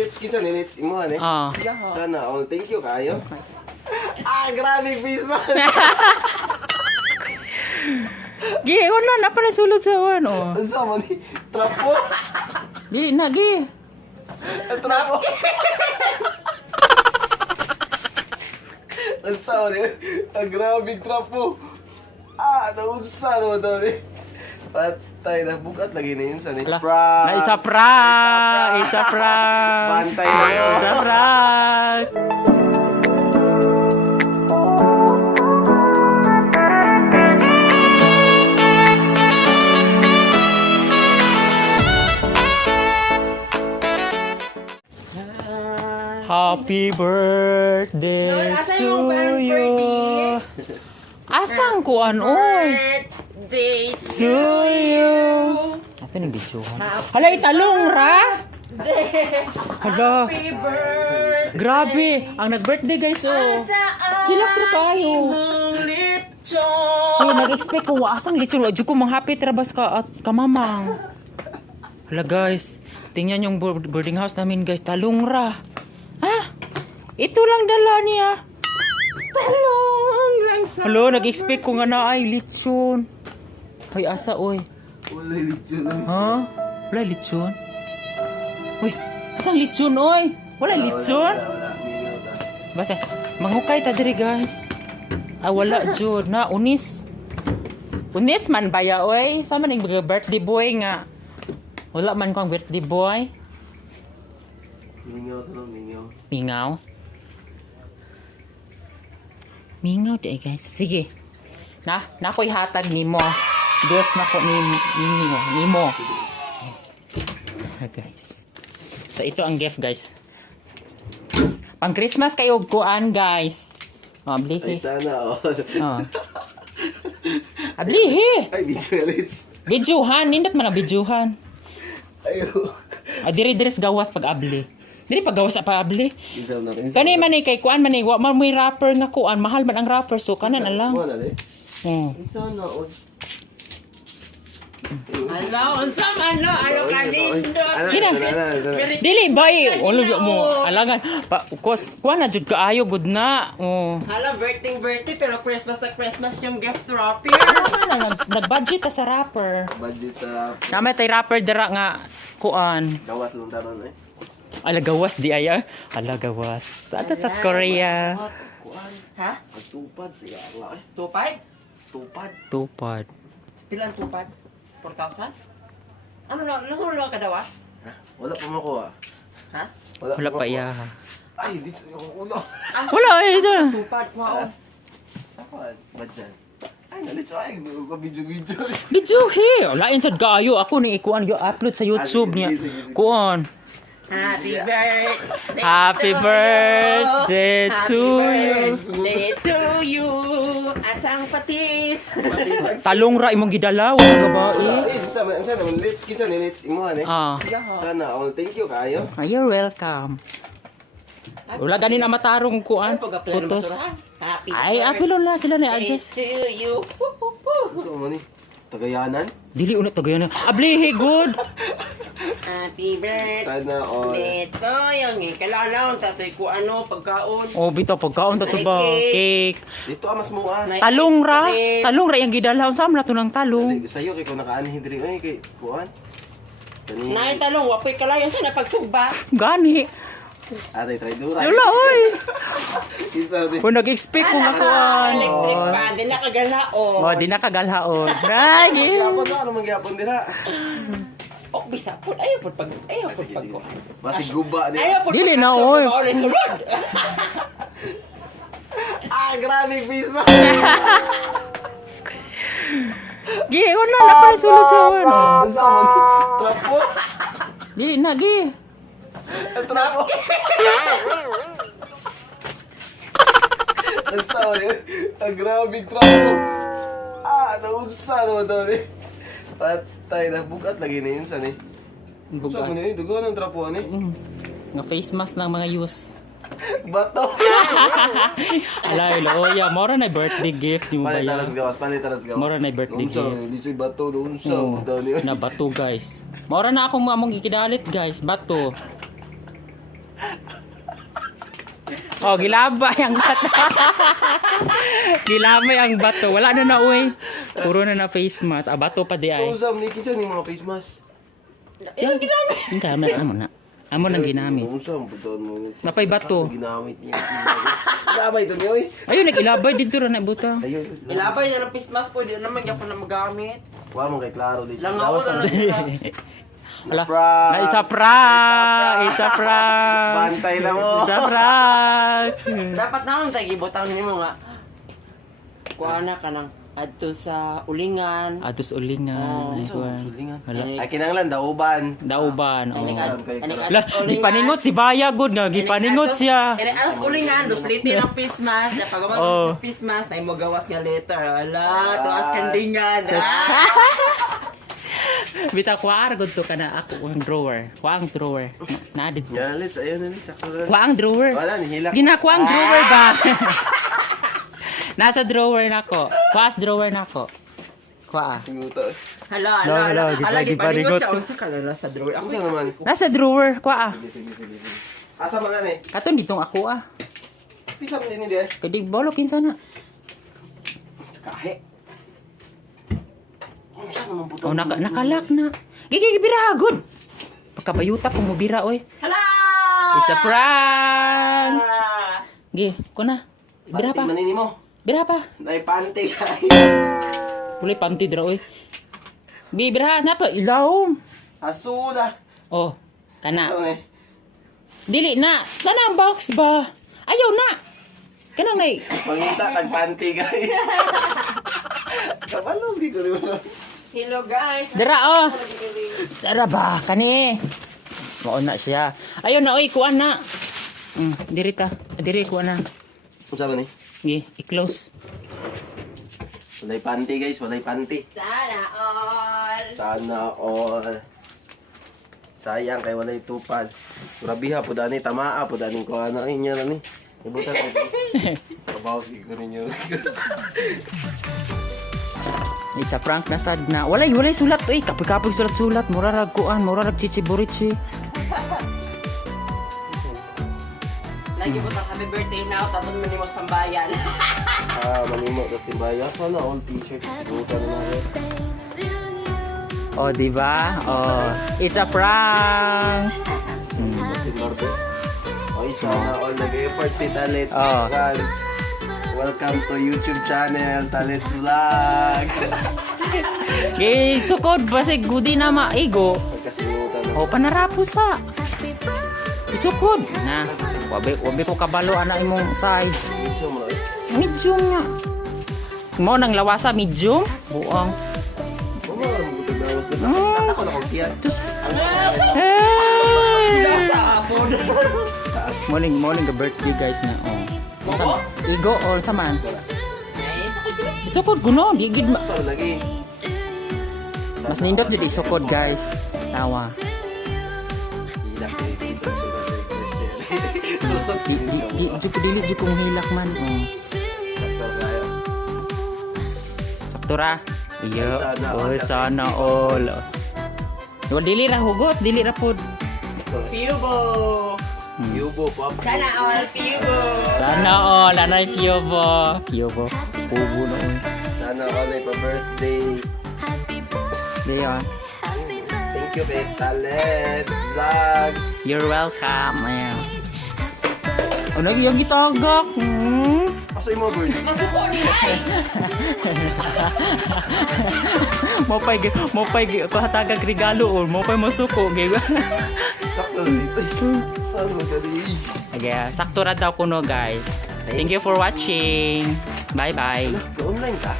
Let's kinsa ni let's imo ani. Sana all thank you kayo. Grabe face mask. Gi, ano na pa nasulod sa ano? Unsa man ni? Trapo. Dili na gi. Trapo. Unsa man ni? Grabe trapo. Naunsa naman daw ni. Patay na bugat lagi na yun sa ni. It's a prank! It's a prank! Bantay na yun. It's a prank! Happy birthday to you. Asang kuan oy? Birthday To you. Ato ni bijuhan. Hala italong ra. Hala. Happy birthday. Grabe, ang nag-birthday guys oh. Chillax ra kayo. Nag-expect ko asang lechon wa jud ko manghapit rabas ka at kamamang. Hala guys, tingnan yung boarding house namin guys, talong ra. Ito lang dala niya. Talong lang sa... Hello, nag-expect ko nga na ay lechon. Hoy, asa oy. Wala lechon. Ha? Wala lechon? Uy, asang lechon oy? Wala lechon? Basta, manghukay ta diri guys. Wala jud na unis. Unis man baya oy. Sama ning birthday boy nga. Wala man ko ang birthday boy. Mingaw to lang, mingaw. Mingaw. Mingaw di guys. Sige. Nakoy hatag nimo. Gift na ko nimo. Guys. So ito ang gift guys. Pang Christmas kayo kuan guys. Ay Ablihi. sana Ablihi. Ay visualize. Bidyuhan, nindot man ang bidyuhan. Ayo. Diri-diris gawas pag abli. Diri pag gawas pa abli. Isa na kinsa. Kani man kay kuan man wa man may rapper nga kuan, mahal man ang rapper so kanan alang. Wala ni. Isa na Hello, unsa man no? Ano kanindo? Dili bay, ulo mo alangan pa kuan na jud kaayo gud na. Hello, birthday pero Christmas na Christmas yung gift wrapper. Nag-budget ta sa rapper. Budget Namay tay rapper dira nga kuan. gawas lang taron eh. Alagawas di ay. Alagawas. Ato sa Korea. Kuan. Ha? Tupad siya Allah. Tupad? Tupad. Pilan tupad? 4,000? Ano na kadawa? Wala pa makuha. Ha? Wala pa iya. Ay, dito yung ulo. Wala ito. Tupad, wow. Saan? Badyan. Ay, nalito. Ay, ko video. Video he. Lain sad kaayo ako ning ikuan yo upload sa YouTube niya. Kuan. Happy birthday. Happy birthday to you. Birthday to you. Asang patis. Talong ra imong gidala wa babae. Ay, sana let's kinsa ni let's imo ani. Sana all thank you kayo. You're welcome. Wala gani na matarong kuan. Putos. Happy Ay, apilon la sila ni birthday adjust. to you. So mo ni Tagayanan. Dili una tagayan. Ablihi good. Happy birthday. Sana all. Ito, yung kailangan tatoy ko pagkaon. Oh, bitaw pagkaon ta to ba? Cake. Dito mas mo Talong ra yung gidala sa amna to ng talong. Sayo kay ko nakaanhi diri ay kay kuan. Nay talong wapoy kalayo sa napagsugba. Gani. Atay try dura. Wala oy. Kinsa di. Kung nag-expect ko nga kuan. Electric pan, di nakagalaon. Oh, di na kagalhaon. Ragi. Gyapon na ano mangyapon dira. Oh, bisa po. Ayaw po pag Basi guba ni. Ayaw po Dili na, oy. Sulod. Grabe face mask. Gi, una na pa sulod sa ano. Unsa man ni? Trapo. Dili na gi. Trapo. Unsa man ni? Grabe trapo. Naunsa naman daw ni. Patay na bugat lagi na yun sa ni. Unsa man ni? Dugo ng trapo ni. Nga face mask ng mga use. Bato. Alay, loya, mora na birthday gift ni mo ba yan? Panitaras gawas. Mora na birthday gift. Dito bato doon sa. Na bato guys. Mora na akong among ikidalit guys, bato. Oh, gilabay ang bato. Gilabay ang bato. Wala na uy. Puro na face mask. Ah, bato pa di ay. Usam ni kinsa ni mga face mask. Yan ginamit. Hindi, amo na. Amo nang ginamit. Usam buton mo. Napay bato. Ginamit niya. Sabay to niyo. Ayun, nag-ilabay dito ra na buta. Ayun. Ilabay niya ng face mask po, di naman yan po na magamit. Wa mo kay klaro dito. Langaw na lang. Ala, Prank. na it's a prank. It's a prank. Bantay na mo. It's a prank. Dapat na akong tagibotang nimo nga. Kuha na ka ng adto sa ulingan. Atos ulingan. Ay, kuwan. Sulingan. Wala. Ay kinanglan dauban. Dauban. Oh. Aning Ala, gipaningot si Baya good nga. Gipaningot siya. Kaya alas ulingan, dos liti ng face mask. Na pagawa Oh. ng face mask, na mo gawas nga letter. Ala, tuas kandingan. Bita kuwaar gud to kana ako ang drawer. Kuang drawer. Na dito. Galit ayun ni sakto. Kuang drawer. Wala ni hilak. Ginakuha ang drawer ba? Nasa drawer nako. Kuas drawer nako. Kuha. Singuta. Hala, No, hala, no, hala. gipaningot. Gipaningot siya. Unsa ka na sa drawer. Ako Unsa naman? Nasa drawer. Kuha. Sige. Asa man ani? Katon ditong ako ah. Pisa man ni di. Kadi bolo kinsa na. Kahe. Unsa naman buton? Oh nakalak na. Gigi bira good. Pagkabayuta kung mubira oy. Hala! It's a prank. Gi, ko na. Bira pa. Manini mo. Bira pa. Nay pante guys. Uli panti dra oy. Bira na pa ilaw. Asula. Oh, kana. Ano ni? Dili na. Kana ang box ba? Ayaw na. Kanang nay. Pangita kag pante guys. Kapalos gi ko mo. Hello guys. Dara oh. Dara ba kani. Mao na siya. Ayaw na oy kuan na. Diri ta. Diri kuan na. Unsa ba ni? Gi, i-close. Walay pante guys, walay pante. Sana all. Sana all. Sayang kay walay tupad. Grabiha po dani tamaa po dani ko ana inyo na ni. Ibutan ko. Trabaho sige ko ninyo. It's a prank na sad na. Walay sulat oy. Kapag sulat-sulat mura rag kuan, mura rag chichiburichi. Lagi po ta happy birthday now. Taton mo ni mo sa tambayan. Manimo sa timbaya. Sana all t-shirt. Ibutan na rin. Oh, di ba? Oh, it's a prank. Si Marbe. Oy, sana all nag-effort si Talets. Oh. Welcome to YouTube channel, Talets Vlog. Gi, sukod basig gudi na maigo. Pagkasimutan na. Oh, panarapo sa. Isukod na. Wabi ko kabalo ana imong size. Medyo mo na. Medium nga. Mo nang lawasa medium. Buang. Oo, butog na was na. Ako na kong tiyan. Hey! Sa apon. Morning ka birthday guys na. Oh. Igo or saman. Isukod kuno, di gid Ito lagi. mas nindot jud isukod guys. Tawa. Hilak eh. Dito Dili jud kong hilak man. Oh. Saktor kayo. Saktura. Iya. Sana Oh, all. sana all. Well, dili ra hugot, dili ra pod. Piubo. Yubo, pop. Sana all piubo. Sana all, anay Piobo. Pugo na oy. Sana all ay pa-birthday. Diyon. Thank you, babe. Talents Vlog. You're welcome. Ayan. Oh, yung gitagak. Pasoy mo, bird. Masuko ni ay. Mo pay pahatagag regalo or mo pay masuko gyud. Sakto dito. Saan mo gali? Okay, sakto ra daw kuno guys. Thank you for watching. Bye bye. Online ka?